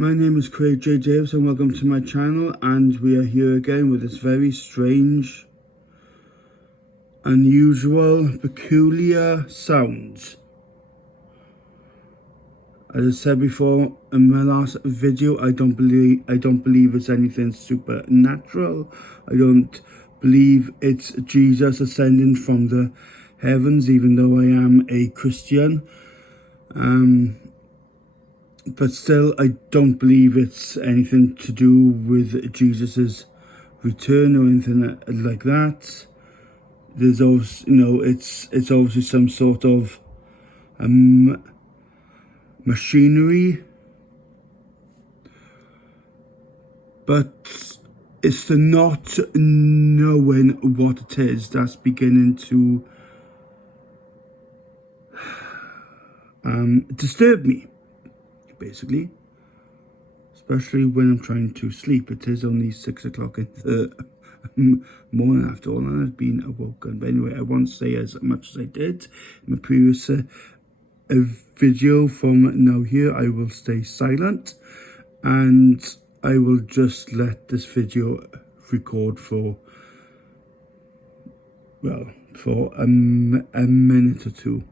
My name is Craig J. Davis and welcome to my channel, and we are here again with this very strange, unusual, peculiar sounds. As I said before in my last video, I don't believe it's anything supernatural. I don't believe it's Jesus ascending from the heavens, even though I am a Christian. But still, I don't believe it's anything to do with Jesus's return or anything like that. There's also, it's obviously some sort of machinery, but it's the not knowing what it is that's beginning to disturb me, basically, especially when I'm trying to sleep. It is only 6 o'clock in the morning after all, and I've been awoken. But anyway, I won't say as much as I did in my previous video. From now here, I will stay silent, and I will just let this video record for, well, for a minute or two.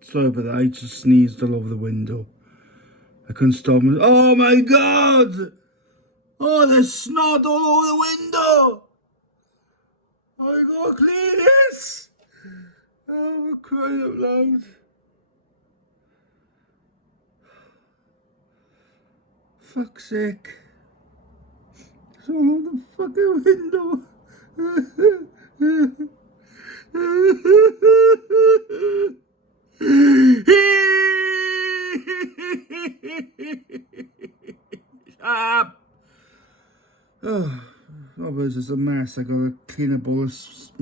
Sorry about that, I just sneezed all over the window. I couldn't stop me. Oh my god! Oh, there's snot all over the window! I gotta clean this! Oh, we're crying out loud. Fuck's sake. It's all over the fucking window. Shut up. Oh, this is a mess. I gotta clean up all this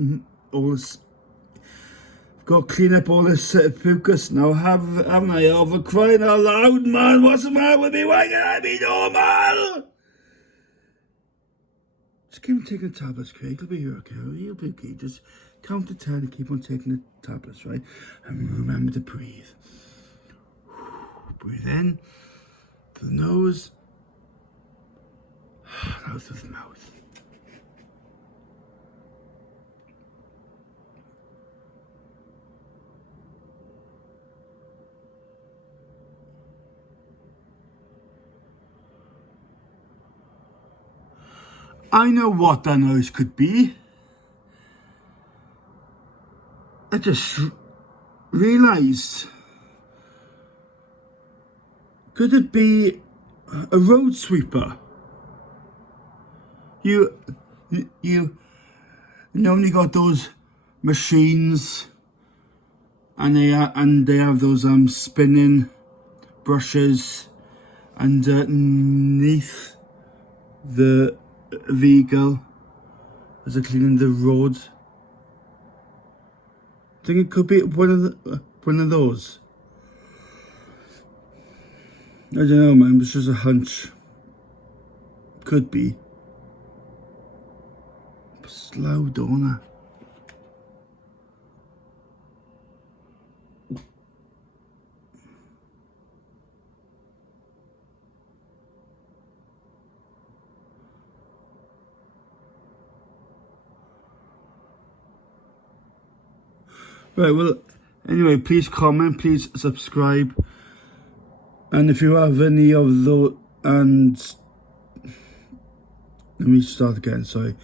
Got to clean up all this mucus now, haven't I? Oh, for crying out loud, man. What's the matter with me? Why can't I be normal? Just keep on taking the tablets, Craig. It'll be okay. You'll be okay. Just count to 10 and keep on taking the tablets, right? And remember to breathe. Breathe in through the nose, out through the mouth. I know what that noise could be. I just realised. Could it be a road sweeper? You normally got those machines, and they have those spinning brushes underneath the vehicle as they're cleaning the road. I think it could be one of those. I don't know, man. It's just a hunch. Could be. Slow, don't I? Right, well, anyway, please comment, please subscribe. And if you have any of those, and let me start again, sorry.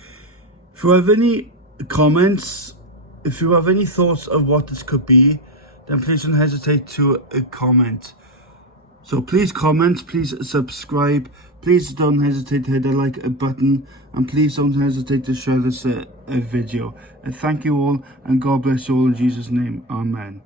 If you have any comments, if you have any thoughts of what this could be, then please don't hesitate to comment. So please comment, please subscribe, please don't hesitate to hit the like button, and please don't hesitate to share this video. Thank you all, and God bless you all in Jesus' name. Amen.